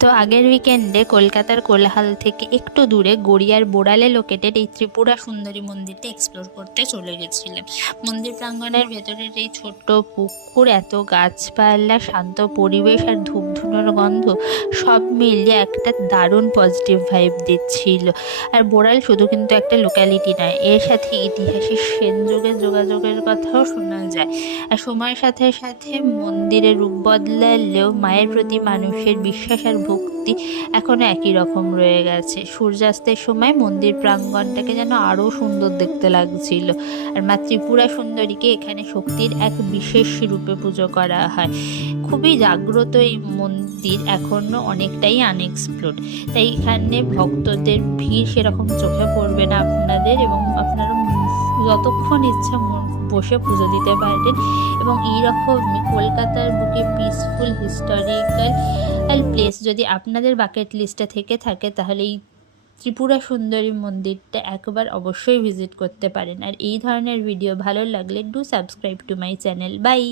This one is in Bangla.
তো আগের উইকেন্ডে কলকাতার কোলাহল থেকে একটু দূরে গড়িয়ার বোড়ালে লোকেটেড এই ত্রিপুরা সুন্দরী মন্দিরটা এক্সপ্লোর করতে চলে গেছিলাম। মন্দির প্রাঙ্গণের ভেতরের এই ছোট্ট পুকুর, এত গাছপালা, শান্ত পরিবেশ আর ধূপধুনোর গন্ধ সব মিলিয়ে একটা দারুণ পজিটিভ ভাইব দিচ্ছিল। আর বোড়াল শুধু কিন্তু একটা লোক্যালিটি নয়, এর সাথে ইতিহাসের সেন যুগের যোগাযোগের কথাও শোনা যায়। আর সময়ের সাথে সাথে মন্দিরের রূপ বদলালেও মায়ের প্রতি মানুষের বিশ্বাস আর ভক্তি এখনো একই রকম রয়ে গেছে। সূর্যাস্তের সময় মন্দির প্রাঙ্গণটাকে যেন আরও সুন্দর দেখতে লাগছিল। আর মা ত্রিপুরা সুন্দরীকে এখানে শক্তির এক বিশেষ রূপে পুজো করা হয়। খুবই জাগ্রত এই মন্দির এখনও অনেকটাই আনএক্সপ্লোর্ড, তাই এখানে ভক্তদের ভিড় সেরকম চোখে পড়বে না আপনাদের, এবং আপনারা যতক্ষণ ইচ্ছা বসে পুজো দিতে পারবেন। এবং এইরকমই কলকাতার বুকে পিসফুল হিস্টোরিক্যাল প্লেস যদি আপনাদের বাকেট লিস্টে থেকে থাকে, তাহলে এই ত্রিপুরা সুন্দরী মন্দিরটা একবার অবশ্যই ভিজিট করতে পারেন। আর এই ধরনের ভিডিও ভালো লাগলে do subscribe to my channel. By.